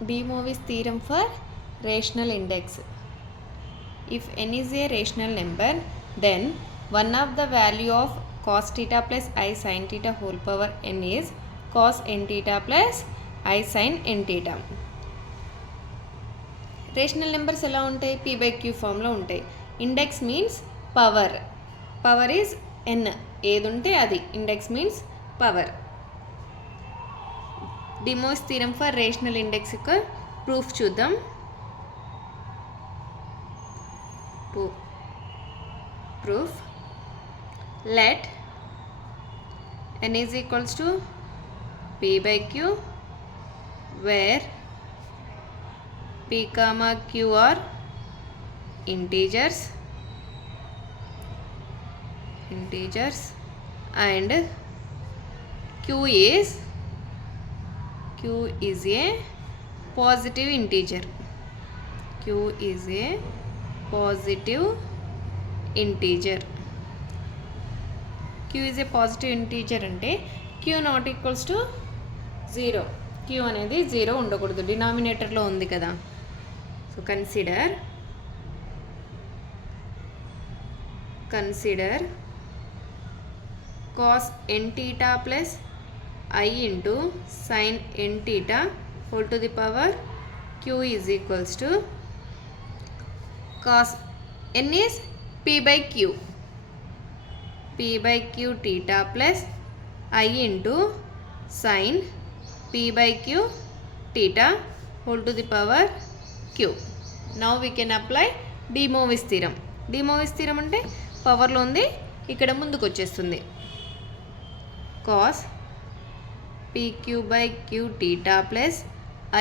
De Moivre's theorem for rational index. If n is a rational number, then one of the value of cos theta plus I sin theta whole power n is cos n theta plus I sin n theta. Rational numbers ఎలా ఉంటాయి? P by q ఫామ్లో ఉంటాయి. Index means power. Power is n. ఏది ఉంటే అది. Index means power. De Moivre's theorem for rational index యొక్క proof చూద్దాం. Proof. Let n is equals to p by q, where p comma q are integers and q is a positive integer. q is a positive integer. q is a positive integer అంటే q not equals to 0. q అనేది 0 ఉండకూడదు, డినామినేటర్లో ఉంది కదా. So consider cos n theta plus I into sin n theta whole to the power q is equals to cos n is p by q theta plus I into sin p by q theta whole to the power q. Now we can apply De Moivre's theorem. De Moivre's theorem అంటే పవర్లో ఉంది, ఇక్కడ ముందుకు వచ్చేస్తుంది. cos pq by q theta plus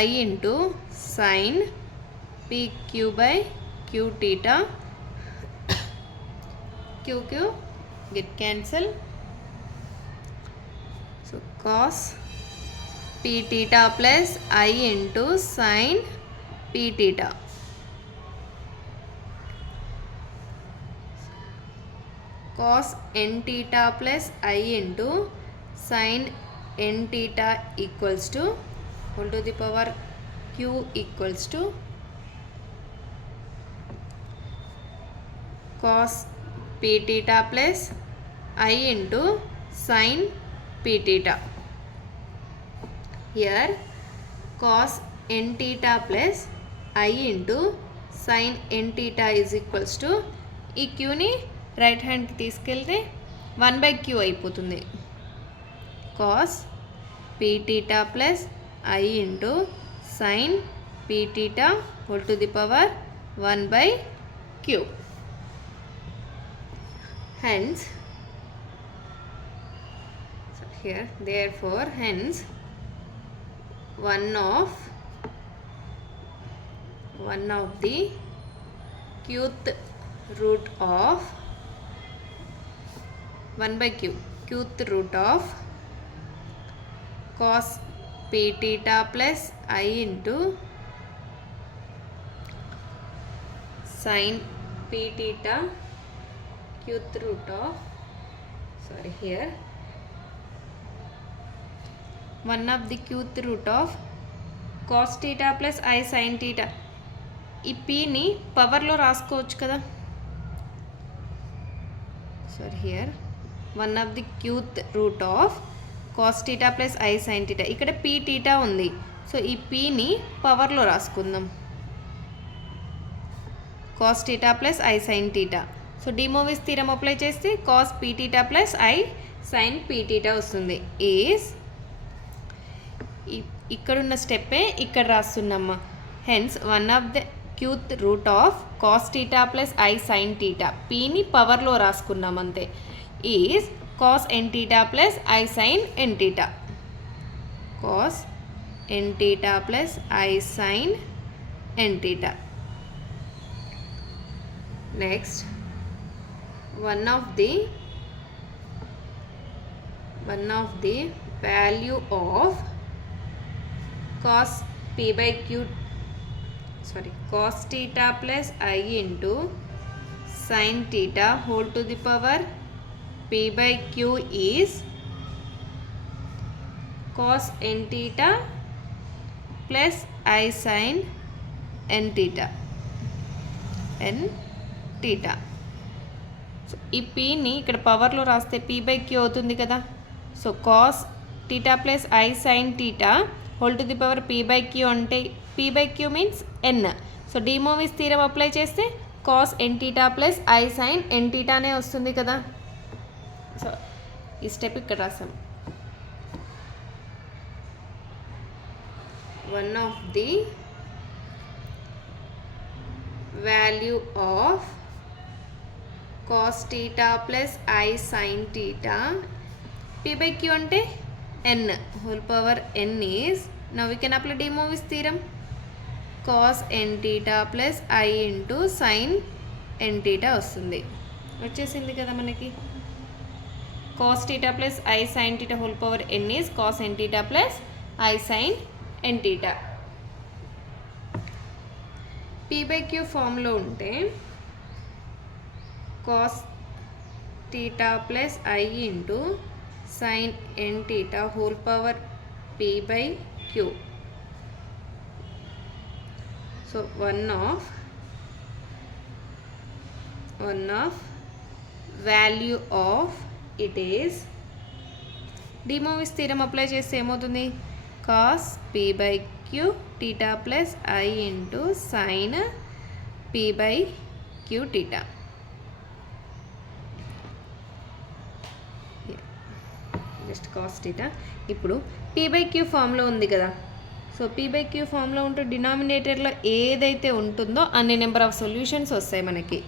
I into sin pq by q theta, q get cancel. So cos p theta plus I into sin p theta. cos n theta plus I into sin n theta equals to whole to the power q equals to cos p theta plus I into sin p theta. Here cos n theta plus I into sin n theta is equals to ఈ క్యూని right హ్యాండ్కి తీసుకెళ్తే 1/q అయిపోతుంది. cos p theta plus I into sin p theta whole to the power 1/q. Hence, so here therefore hence one of the qth root of 1/q, qth root of cos p theta plus I into sin p theta, qth root of, sorry, here one of the qth root of cos theta plus I sin theta. ఈ pని పవర్లో రాసుకోవచ్చు కదా. sorry, here one of the qth root of cos theta plus I sin theta. ఇక్కడ p theta ఉంది, so ఈ pని పవర్లో రాసుకుందాం. cos theta plus I sin theta. So De Moivre's theorem apply చేస్తే cos p theta plus I sin p theta వస్తుంది. Is ఇక్కడున్న స్టెప్పే ఇక్కడ రాస్తున్నామ్మా. Hence one of the qth root of cos theta plus I sin theta, pని పవర్లో రాసుకున్నాం అంతే. Is cos n theta plus I sin n theta. cos n theta plus I sin n theta. Next, one of the value of cos p by q, sorry, cos theta plus I into sin theta whole to the power p by q is cos n theta plus i sine n theta so ఈ పీని ఇక్కడ పవర్లో రాస్తే P by q అవుతుంది కదా. So cos theta plus i sine theta whole to the power p by q అంటే p by q means n. So de Moivre's theorem apply చేస్తే cos n theta plus i sine n టీటానే వస్తుంది కదా. So ఈ step ఇక్కడ రాసాం. One of the value of cos theta plus I sin theta p by q అంటే n whole power n is now we can apply de Moivre's theorem cos n theta plus I into sin n theta వస్తుంది. వచ్చేసింది కదా మనకి. cos theta plus I sin theta whole power n is cos n theta plus I sin n theta. p by q ఫామ్లో ఉంటే cos theta plus I into sin n theta whole power p by q. So one of value of it is de Moivre's theorem apply చేస్తే ఏమవుతుంది cos p by q theta plus I into sin p by q theta. Just cos theta. ఇప్పుడు P by q ఫామ్లో ఉంది కదా. So P by q ఫామ్లో ఉంటే డినామినేటర్లో ఏదైతే ఉంటుందో అన్ని నెంబర్ ఆఫ్ సొల్యూషన్స్ వస్తాయి మనకి.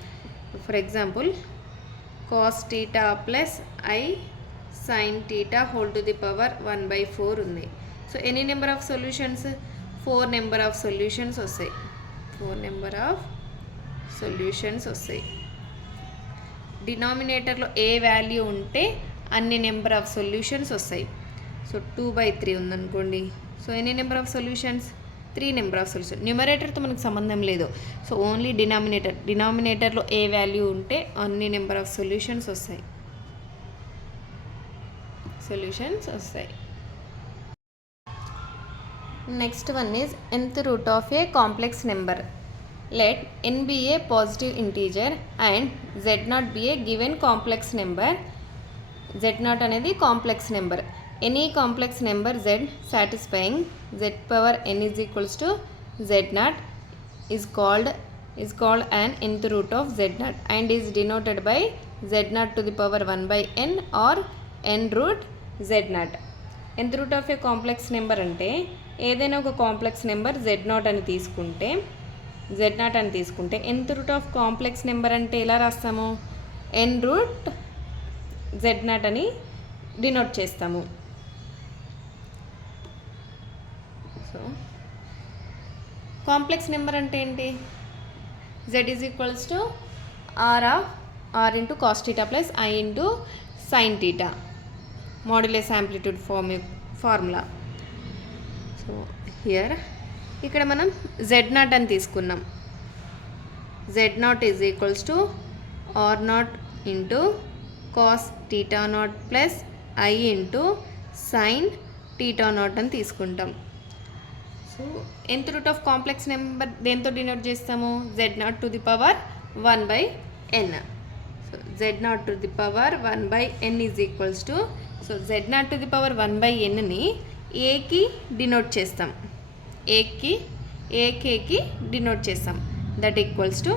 For example cos theta plus i sine theta whole to the power 1/4 ఉంది. So any number of solutions 4 number of solutions వస్తాయి. 4 నెంబర్ ఆఫ్ సొల్యూషన్స్ వస్తాయి. డినామినేటర్లో ఏ వాల్యూ ఉంటే అన్ని నెంబర్ ఆఫ్ సొల్యూషన్స్ వస్తాయి. సో 2/3 ఉందనుకోండి. So any number of solutions 3 number of solution. న్యూమరేటర్తో మనకు సంబంధం లేదు. సో ఓన్లీ డినామినేటర్లో ఏ వాల్యూ ఉంటే అన్ని నెంబర్ ఆఫ్ సొల్యూషన్స్ వస్తాయి. Next one is nth route of a complex number. Let n be a positive integer and z0 be a given complex number. z0 అనేది complex number. Any complex number z satisfying z power n is equals to z0 is called an nth root of z0 and is denoted by z0 to the power 1/n or n root z0. nth root of a complex number అంటే ఏదైనా ఒక complex number z0 అని తీసుకుంటే nth route of complex number అంటే ఎలా రాస్తాము n route z0 అని denote చేస్తాము. సో కాంప్లెక్స్ నెంబర్ అంటే ఏంటి z is equals to r into cos theta plus I into sine theta modulus amplitude formula. So here ఇక్కడ మనం z0 అని తీసుకున్నాం. z0 is equals to r0 into cos theta naught plus I into sin theta naught అని తీసుకుంటాం. So nth route of complex number దేంతో denote చేస్తాము z0 to the power 1/n. So z0 to the power 1/n is equals to so z0 to the power 1/nని ఏకి denote చేస్తాం. ఏకేకి denote చేస్తాం. That equals to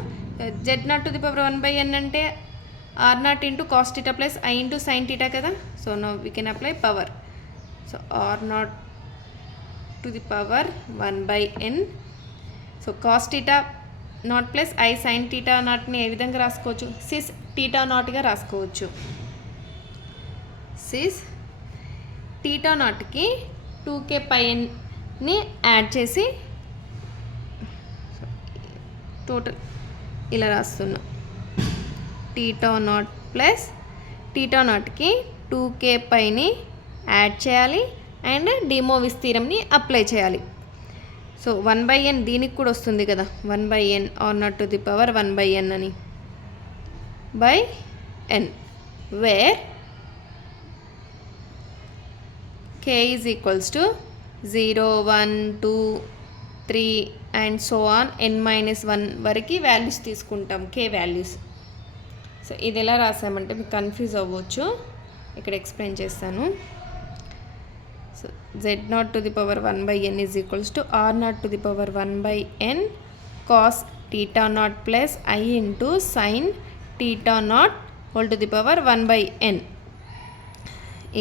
z0 to the power 1/n అంటే r0 into cos theta plus I into sine theta కదా. So now we can apply power. So r0 to the power 1/n. So cos theta naught plus i sine theta నాట్ని ఏ విధంగా రాసుకోవచ్చు cis theta నాట్గా రాసుకోవచ్చు. Cis theta నాట్కి 2k πnని add చేసి టోటల్ ఇలా రాస్తున్నాం. టీటా నాట్ ప్లస్ టీటా నాట్కి 2k πని యాడ్ చేయాలి అండ్ de Moivre's థీరంని అప్లై చేయాలి. సో 1/n దీనికి కూడా వస్తుంది కదా 1/n r0 to the power 1/n అని by n where k is equals to 0, 1, 2, 3 and so on n-1 వరకు వాల్యూస్ తీసుకుంటాం, k వాల్యూస్. సో ఇది ఎలా రాసామంటే మీకు కన్ఫ్యూజ్ అవ్వచ్చు, ఇక్కడ ఎక్స్ప్లెయిన్ చేస్తాను. So z0 to the power 1/n is equals to r0 to the power 1/n cos theta naught plus I into sin theta naught whole to the power 1/n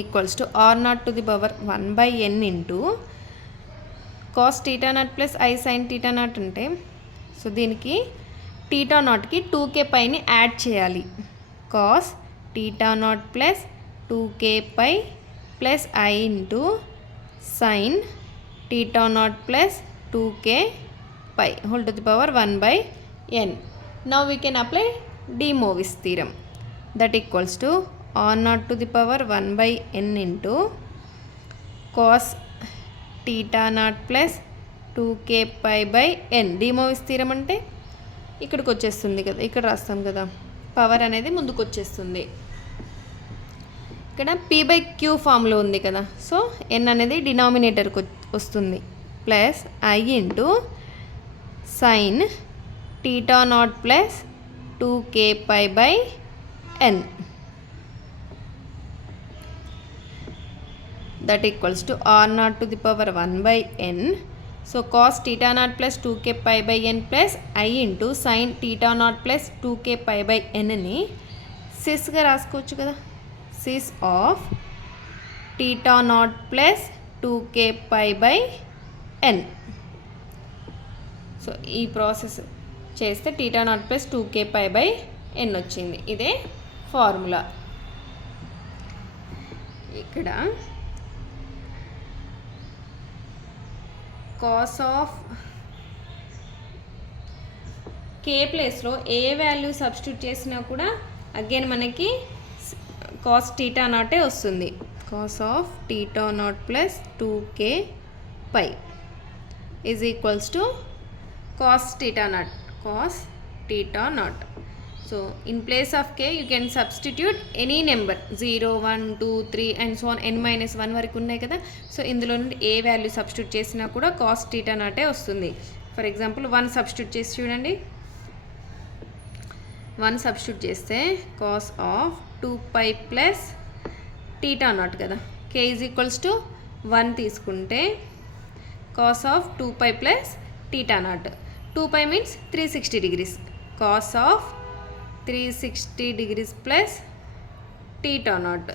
equals to r0 to the power 1/n into cos theta naught plus I sin theta naught అంటే so దీనికి theta naught కి 2k పైని add చేయాలి. cos theta naught plus 2k pi plus I into sin theta naught plus 2k pi whole to the power 1/n. Now we can apply De Moivre's theorem, that equals to r0 to the power 1/n into cos theta naught plus 2k pi by n. De Moivre's theorem అంటే ఇక్కడికి వచ్చేస్తుంది కదా, ఇక్కడ రాస్తాం కదా, power అనేది ముందుకు వచ్చేస్తుంది. ఇక్కడ p/q ఫామ్లో ఉంది కదా, సో n అనేది డినామినేటర్కి వస్తుంది plus I into sin theta naught plus 2k pi by n, that equals to r0 to the power 1/n. So cos theta naught plus 2k pi by n plus I into sin theta naught plus 2k pi by n ని సిస్గా రాసుకోవచ్చు కదా, sis of theta naught plus 2k pi by n. So ఈ process చేస్తే theta naught plus 2k pi by n వచ్చింది. ఇదే formula. ఇక్కడ cos of k ప్లేస్లో ఏ value substitute చేసినా కూడా అగైన్ మనకి cos theta naught వస్తుంది. cos of theta naught plus 2k pi is equals to cos theta naught, cos theta naught. So in place of k you can substitute any number 0, 1, 2, 3 and so on n-1 వరకు ఉన్నాయి కదా. So ఇందులో నుండి ఏ value substitute చేసినా కూడా cos theta naught వస్తుంది. For example 1 substitute చేసి చూడండి, 1 సబ్స్టిట్యూట్ చేస్తే cos of 2 pi plus theta naught కదా, k is equals to 1 తీసుకుంటే cos of 2 pi plus theta naught. 2 pi means 360 degrees. cos of 360 degrees plus theta naught.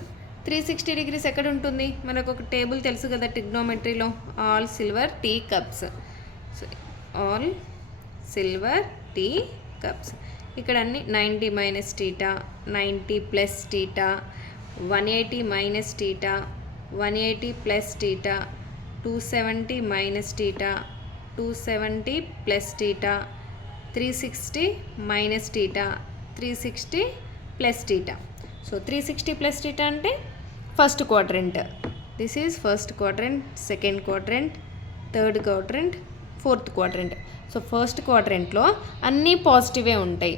360 degrees ఎక్కడ ఉంటుంది, మనకు ఒక టేబుల్ తెలుసు కదా ట్రిగ్నోమెట్రీలో, all silver tea cups. So all silver tea cups. ఇక్కడ అన్ని 90 minus theta, 90 plus theta, 180 minus theta, 180 plus theta, 270 minus theta, 270 plus theta, 360 minus theta, 360 plus theta. So 360 plus theta అంటే first quadrant. This is first quadrant, second quadrant, third quadrant, fourth quadrant. So first క్వాడ్రంట్లో అన్నీ పాజిటివే ఉంటాయి.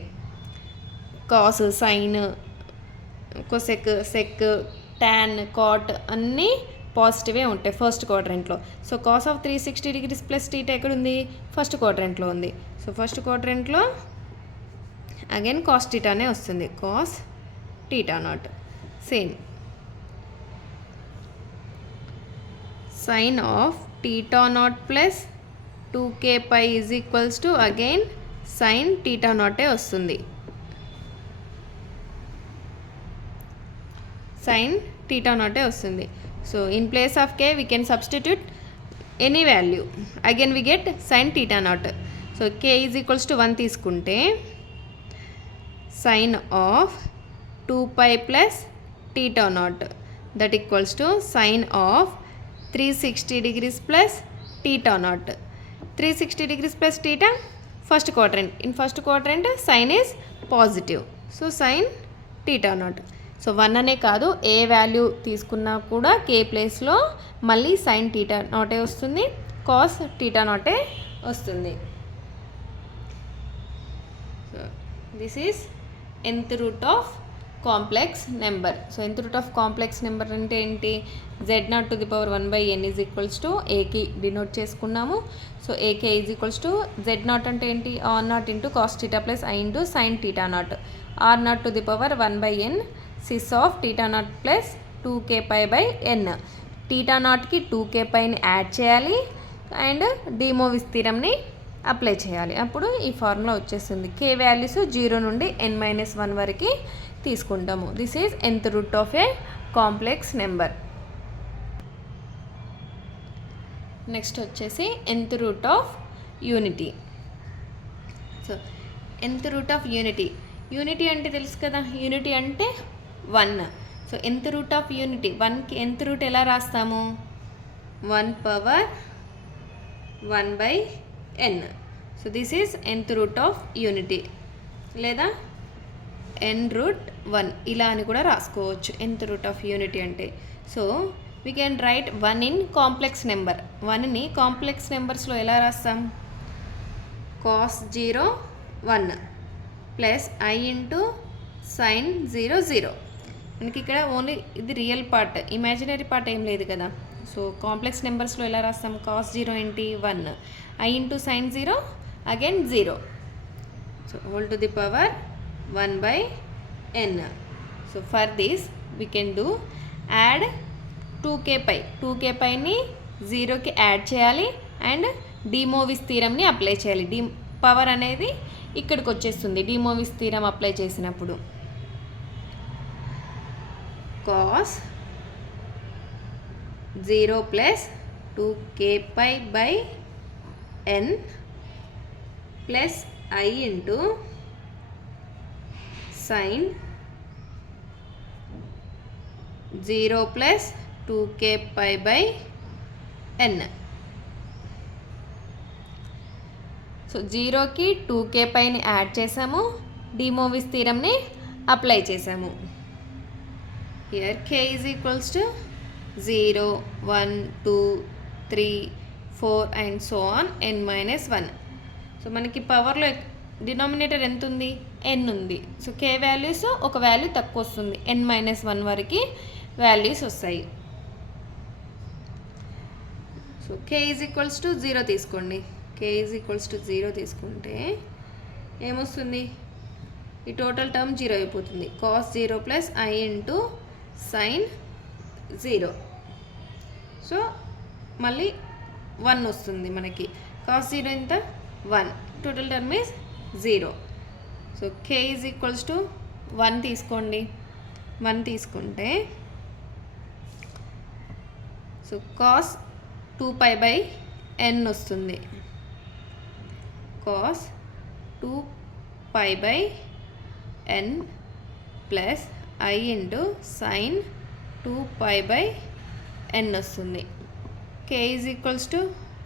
Cos, sine, cosec, sec, tan, cot అన్నీ పాజిటివే ఉంటాయి first క్వాడ్రంట్లో. So cos of 360 degrees plus theta ఎక్కడ ఉంది, ఫస్ట్ క్వాడ్రంట్లో ఉంది. సో ఫస్ట్ క్వాడ్రంట్లో అగైన్ కాస్ టీటానే వస్తుంది, cos theta naught. Same sine of theta naught plus 2k pi is equals to again sine theta నాటే వస్తుంది. సైన్ టీటా నాటే వస్తుంది. So in place of k we can substitute any value. Again we get sin theta naught. So k is equals to 1 తీసుకుంటే sin of 2 pi plus theta naught, that equals to sin of 360 degrees plus theta naught. 360 degrees plus theta, first quadrant. In first quadrant sin is positive. So sin theta naught. So 1 అనే కాదు, ఏ value తీసుకున్నా కూడా k ప్లేస్లో మళ్ళీ sign theta నాటే వస్తుంది, cos theta నాటే వస్తుంది. So this is nth route of complex number. So nth route of complex number అంటే ఏంటి? z0⁴1/n ఈజ్ ఈక్వల్స్ టు ఏకి డినోట్ చేసుకున్నాము. So A K is equals to z0 అంటే ఏంటి? r0 into cos theta plus i into sine theta naught. r0⁴1/n cis of theta naught plus 2k π/n. Theta నాట్కి 2k πని add చేయాలి and De Moivre విస్తీరంని apply చేయాలి. అప్పుడు ఈ ఫార్ములా వచ్చేస్తుంది. k వాల్యూస్ 0 నుండి n-1 వరకు తీసుకుంటాము. This is nth route of a complex number. Next వచ్చేసి nth route of unity. So nth route of unity. Unity అంటే తెలుసు కదా, యూనిటీ అంటే 1. So nth route of unity 1కి nth రూట్ ఎలా రాస్తాము? 1/1/n. So this is nth route of unity లేదా n√1 ఇలా అని కూడా రాసుకోవచ్చు nth రూట్ ఆఫ్ యూనిటీ అంటే. So we can write 1 in complex number. 1ని కాంప్లెక్స్ నెంబర్స్లో ఎలా రాస్తాం? cos 0 1 plus i into sine 0 0. మనకి ఇక్కడ ఓన్లీ ఇది రియల్ పార్ట్, ఇమాజినరీ పార్ట్ ఏం లేదు కదా. సో కాంప్లెక్స్ నెంబర్స్లో ఎలా రాస్తాం? cos 0 ఏంటి? 1, i into sine 0 again 0. So whole to the power 1/n. So for this we can do add 2k π. 2k πని 0కి యాడ్ చేయాలి అండ్ డీమోవిస్ థీరంని అప్లై చేయాలి. పవర్ అనేది ఇక్కడికి వచ్చేస్తుంది డీమోవిస్ థీరం అప్లై చేసినప్పుడు. cos 0 plus 2k π/n plus i into sine 0 plus 2k π/n. So 0కి 2k πని add చేసాము, డీమోవిస్ థీరంని అప్లై చేసాము. Here k is equals to 0 1 2 3 4 and so on n-1. So మనకి పవర్లో డినామినేటర్ ఎంత ఉంది? n ఉంది. సో k వాల్యూస్ ఒక వాల్యూ తక్కువ వస్తుంది, n-1 వరకు వాల్యూస్ వస్తాయి. So k is equals to 0 తీసుకోండి. k ఈజ్ ఈక్వల్స్ టు 0 తీసుకుంటే ఏమొస్తుంది? ఈ టోటల్ టర్మ్ 0 అయిపోతుంది. cos 0 plus i into sine 0. So మళ్ళీ 1 వస్తుంది మనకి. cos 0 ఎంత? 1. Total term is 0. So k is equals to 1 తీసుకోండి. 1 తీసుకుంటే సో cos 2π/n వస్తుంది. cos 2π/n plus i into sign 2π/n వస్తుంది. k ఈజ్ ఈక్వల్స్ టు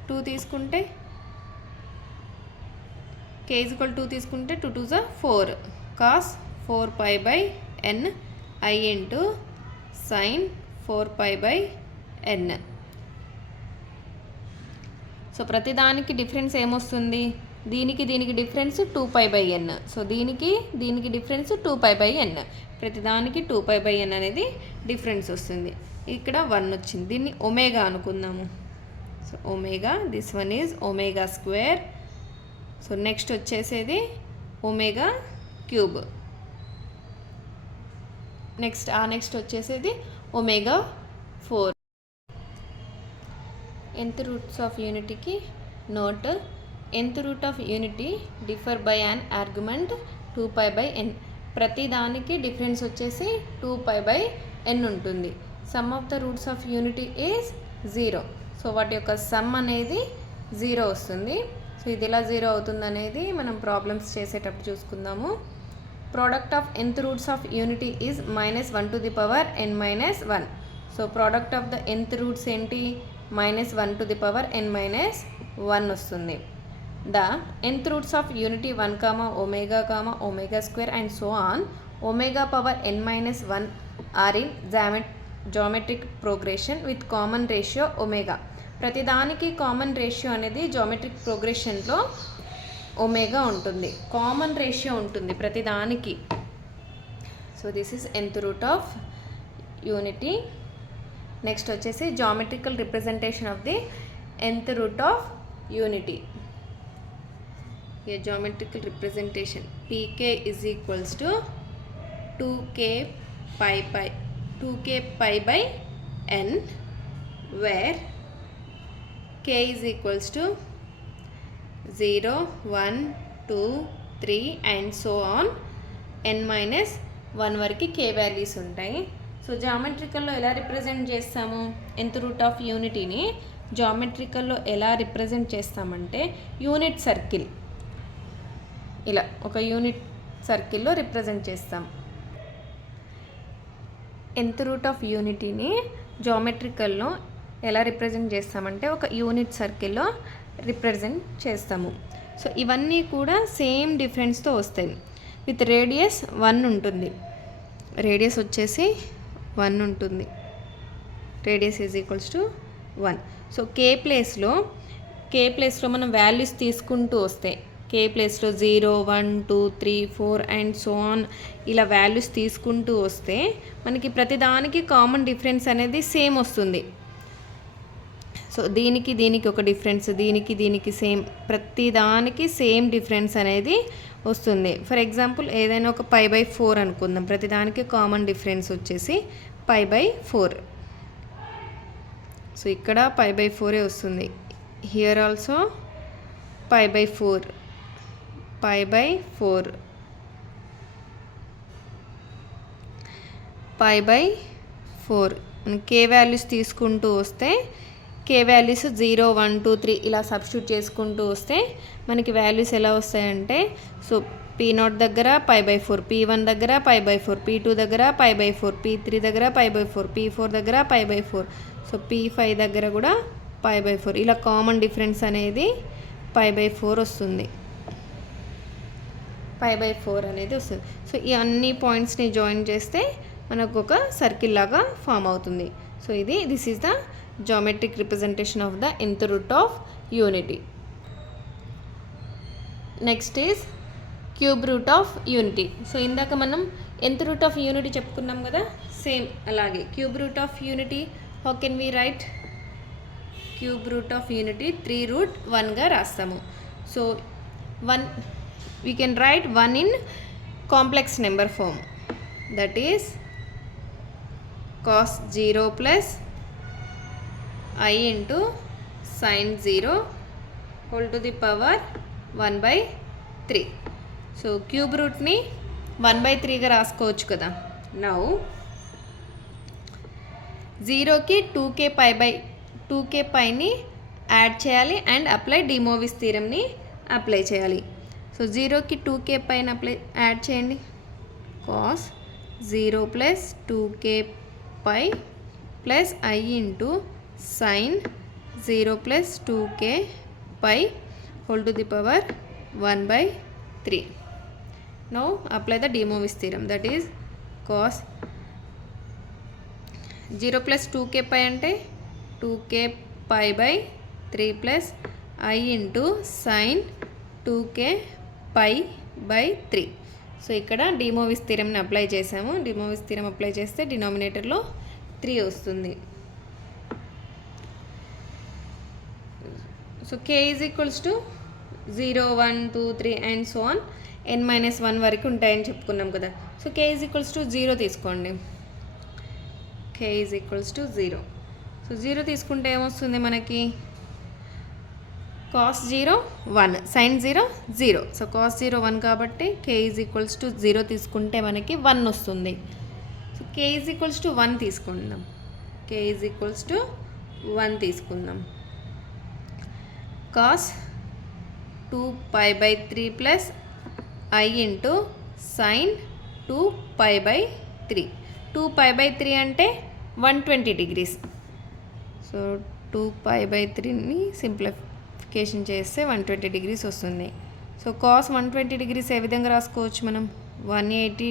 2 తీసుకుంటే k ఈజ్ ఈక్వల్ 2 తీసుకుంటే 2 2 4. cos 4π/n i into sign 4π/n. So ప్రతిదానికి difference ఏమొస్తుంది? దీనికి difference 2π/n. So దీనికి డిఫరెన్స్ 2π/n. ప్రతిదానికి 2π/n అనేది డిఫరెన్స్ వస్తుంది. ఇక్కడ 1 వచ్చింది. దీన్ని ఒమేగా అనుకుందాము. So omega, this one is omega square. So next వచ్చేసేది ఒమేగా క్యూబ్. నెక్స్ట్ వచ్చేసేది ఒమేగా 4. nth రూట్స్ ఆఫ్ యూనిటీకి note. nth route of unity differ by an argument 2π/n. ప్రతి దానికి డిఫరెన్స్ వచ్చేసి 2π/n ఉంటుంది. Sum of the roots of unity is 0. So వాటి యొక్క some అనేది 0 వస్తుంది. సో ఇది ఎలా 0 అవుతుంది అనేది మనం ప్రాబ్లమ్స్ చేసేటప్పుడు చూసుకుందాము. Product of nth roots of unity is -1 to the power n-1. So product of the nth roots ఏంటి? -1 to the power n-1 వస్తుంది. The nth roots of unity 1, omega, omega square and so on omega power n-1 are in geometric progression with common ratio omega. ప్రతిదానికి common ratio అనేది geometric ప్రోగ్రెషన్లో omega ఉంటుంది. Common ratio ఉంటుంది ప్రతిదానికి. So this is nth route of unity. Next వచ్చేసి geometrical representation of the nth route of unity. Geometrical representation pk is equals to 2k pi by n, where k is equals to 0, 1, 2, 3 and so on n minus 1 వరకు k values ఉంటాయి. So జామెట్రికల్లో ఎలా represent చేస్తాము nth root of యూనిటీని? జామెట్రికల్లో ఎలా represent చేస్తామంటే unit circle, ఇలా ఒక unit సర్కిల్లో represent చేస్తాం. nth రూట్ ఆఫ్ యూనిటీని జామెట్రికల్లో ఎలా రిప్రజెంట్ చేస్తామంటే ఒక యూనిట్ సర్కిల్లో రిప్రజెంట్ చేస్తాము. సో ఇవన్నీ కూడా సేమ్ డిఫరెన్స్తో వస్తాయి. విత్ రేడియస్ 1 ఉంటుంది, రేడియస్ వచ్చేసి 1 ఉంటుంది, radius is equals to 1. So K ప్లేస్లో మనం వాల్యూస్ తీసుకుంటూ వస్తే కే ప్లేస్లో 0, 1, 2, 3, 4 అండ్ సో ఆన్ ఇలా వాల్యూస్ తీసుకుంటూ వస్తే మనకి ప్రతిదానికి కామన్ డిఫరెన్స్ అనేది సేమ్ వస్తుంది. సో దీనికి ఒక డిఫరెన్స్, దీనికి సేమ్, ప్రతిదానికి సేమ్ డిఫరెన్స్ అనేది వస్తుంది. ఫర్ ఎగ్జాంపుల్ ఏదైనా ఒక π/4 అనుకుందాం, ప్రతిదానికి కామన్ డిఫరెన్స్ వచ్చేసి π/4. సో ఇక్కడ π/4 వస్తుంది, హియర్ ఆల్సో π/4 π/4 కే వాల్యూస్ తీసుకుంటూ వస్తే కే వాల్యూస్ 0, 1, 2, 3 ఇలా సబ్స్టిట్యూట్ చేసుకుంటూ వస్తే మనకి వాల్యూస్ ఎలా వస్తాయంటే, సో P0 దగ్గర π/4, P1 దగ్గర π/4, P2 దగ్గర π/4, P3 దగ్గర π/4, P4 దగ్గర π/4, సో P5 దగ్గర కూడా π/4. ఇలా కామన్ డిఫరెన్స్ అనేది π/4 వస్తుంది, π/4 అనేది వస్తుంది. సో ఈ అన్ని పాయింట్స్ని జాయిన్ చేస్తే మనకు ఒక సర్కిల్ లాగా ఫామ్ అవుతుంది. So this is the geometric representation of the nth route of unity. Next is cube root of unity. So ఇందాక మనం nth రూట్ ఆఫ్ యూనిటీ చెప్పుకున్నాం కదా, సేమ్ అలాగే cube root of unity how can we write? Cube root of unity 3√1గా రాస్తాము. So 1 we can write 1 in complex number form, that is cos 0 plus I into sin 0 whole to the power 1/3. So cube రూట్ని 1/3గా రాసుకోవచ్చు కదా. Now 0కి 2k పైని add చేయాలి and apply De Moivre's థీరంని అప్లై చేయాలి. సో 0కి 2k పైన యాడ్ చేయండి, cos 0 plus 2k pi plus I into sin 0 plus 2k pi whole to the power 1/3. Now apply the de Moivre's theorem, that is cos 0 plus 2k pi ante 2k pi by 3 plus I into sin 2k pi by 3. So ఇక్కడ D Moivre's థీరంని apply చేసాము. D మోవిస్ theorem apply చేస్తే డినామినేటర్లో 3 వస్తుంది. So k is equals to 0, 1, 2, 3 and so on n-1 వరకు ఉంటాయని చెప్పుకున్నాం కదా. So k is equals to 0 తీసుకోండి, k is equals to 0. So 0 తీసుకుంటే ఏమొస్తుంది మనకి? cos 0 1 sin 0 0. సో cos 0 1 కాబట్టి k ఈజ్ ఈక్వల్స్ టు 0 తీసుకుంటే మనకి 1 వస్తుంది. So k is equals to 1 తీసుకుందాం, k ఈజ్ ఈక్వల్స్ టు 1 తీసుకుందాం. cos 2 pi by 3 plus I into sin 2 pi by 3. 2 pi by 3 అంటే 120 degrees. సో 2 pi by 3ని simplification చేస్తే 120 degrees వస్తుంది. సో cos 120 degrees ఏ విధంగా రాసుకోవచ్చు మనం? 180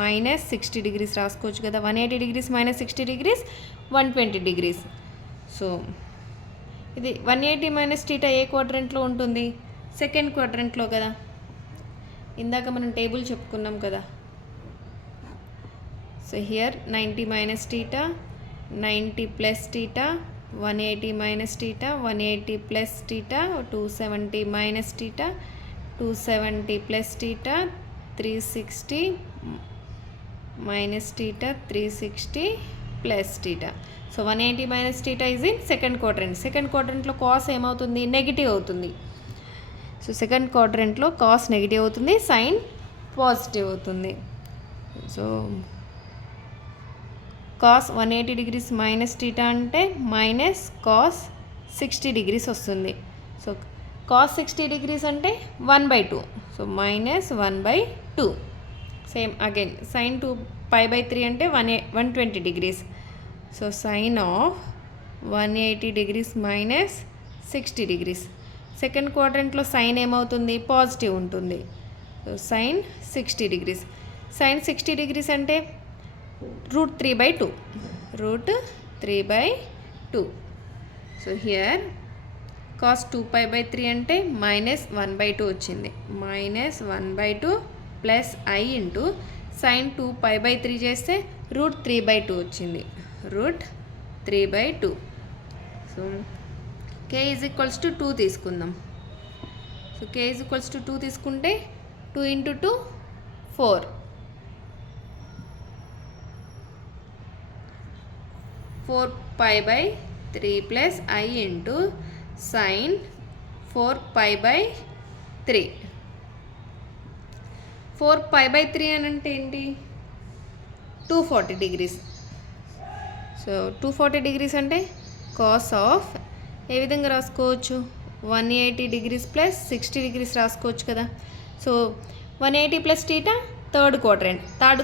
minus 60 degrees రాసుకోవచ్చు కదా. 180 degrees minus 60 degrees 120 degrees. So ఇది 180 minus θ ఏ క్వాడ్రంట్లో ఉంటుంది? సెకండ్ క్వాడ్రంట్లో కదా. ఇందాక మనం టేబుల్ చెప్పుకున్నాం కదా, So here 90 minus theta, 90 plus theta, 180 minus theta, 180 plus theta, 270 minus theta, 270 plus theta, 360 minus theta, 360 plus theta. So 180 minus theta is in second quadrant. Second quadrant lo cos ఏమవుతుంది, negative అవుతుంది. So second క్వాడ్రంట్లో cos negative అవుతుంది, sine positive అవుతుంది. So cos 180 degrees minus theta అంటే minus cos 60 degrees వస్తుంది. So cos 60 degrees అంటే 1/2. So minus 1/2. Same again sine 2π/3 అంటే 120 degrees. So sine of 180 degrees minus 60 degrees. Second క్వాడ్రంట్లో sine ఏమవుతుంది, positive ఉంటుంది. So sine 60 degrees. Sine 60 degrees అంటే √3/2. √3/2. So here cos 2π/3 అంటే minus 1/2 వచ్చింది. Minus 1/2 plus I into sine 2π/3 చేస్తే √3/2 వచ్చింది. √3/2. So k is equals to 2 తీసుకుందాం. So k is equals to 2 తీసుకుంటే 2 into 2 4. 4π/3 plus I into sine 4π/3. 4π/3 అని అంటే ఏంటి, 240 డిగ్రీస్. సో 240 డిగ్రీస్ అంటే కాస్ ఆఫ్ ఏ విధంగా రాసుకోవచ్చు, 180 డిగ్రీస్ ప్లస్ 60 డిగ్రీస్ రాసుకోవచ్చు కదా. సో 180 ప్లస్ టీటా థర్డ్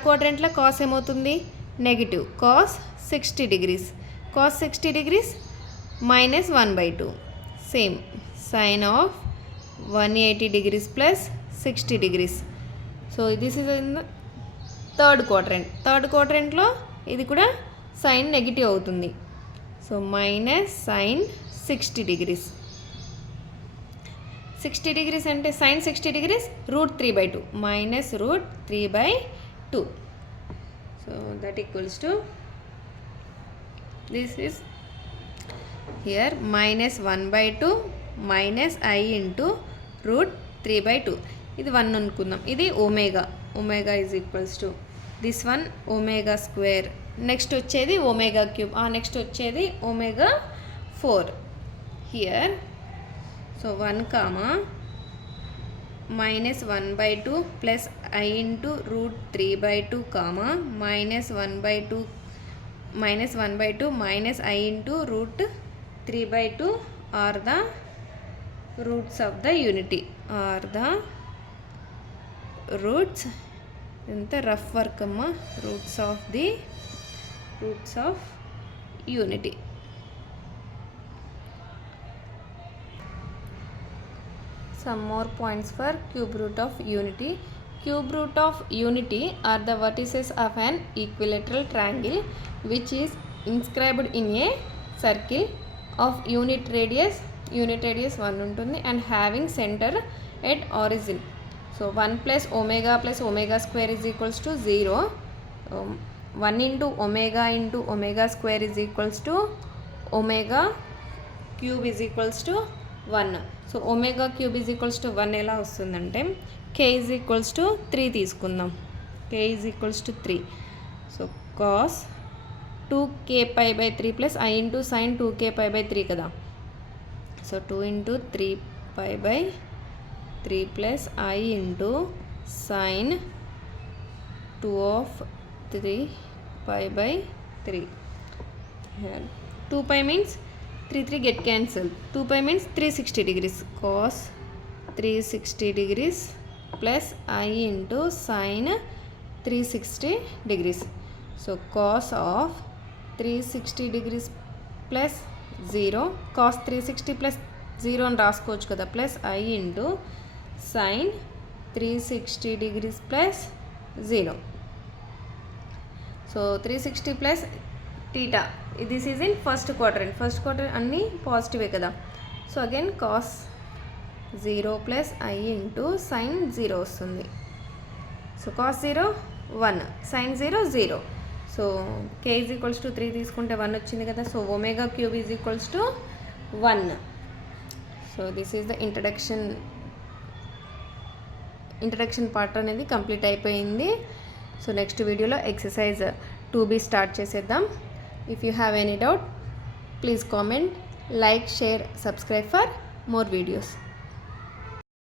క్వాడ్రంట్లో కాస్ ఏమవుతుంది, negative. Cos 60 degrees. Cos 60 degrees minus 1/2. Same sine of 180 degrees plus 60 degrees. So this is in the third క్వాడ్రంట్లో ఇది కూడా సైన్ నెగిటివ్ అవుతుంది. So minus sine 60 degrees. 60 degrees అంటే sine 60 degrees √3/2 minus √3/2. So that equals to this is here minus 1/2 minus I into √3/2. ఇది 1 అనుకుందాం. ఇది omega is equals to this one omega square. Next వచ్చేది omega cube. Next వచ్చేది omega 4 here. So 1 comma minus 1/2 plus I into √3/2 comma minus 1/2 minus I into √3/2 are the roots of the unity. Roots ఎంత rough work అమ్మా, roots of unity. Some more points for cube root of unity. Cube root of unity are the vertices of an equilateral triangle which is inscribed in a circle of unit radius 1 ఉంటుంది and having center at origin. So 1 plus omega square is equals to 0. 1 into omega square is equals to omega cube is equals to 1. So omega cube is equals to 1 ఎలా వస్తుందంటే k is equals to 3 తీసుకుందాం. k is equals to 3. So cos 2kπ/3 plus I into sine 2kπ/3 కదా. So 2 into 3π/3 plus I into sine 2/3π/3. 2π means 3 get cancelled. 2π means 360 degrees. Cos 360 degrees plus I into sin 360 degrees. So cos of 360 degrees plus 0. Cos 360 plus 0 అని రాసుకోవచ్చు కదా, plus I into sin 360 degrees plus 0. So 360 plus theta. This is in first quadrant అన్నీ పాజిటివే కదా. So again cos 0 plus I into sine 0 వస్తుంది. So cos 0 1, sine 0 0. So k is equals to 3 తీసుకుంటే 1 వచ్చింది కదా. So omega cube is equals to 1. So this is the introduction part అనేది complete అయిపోయింది. So next వీడియోలో ఎక్సర్సైజ్ 2b స్టార్ట్ చేసేద్దాం. If you have any doubt please comment, like, share, subscribe for more videos.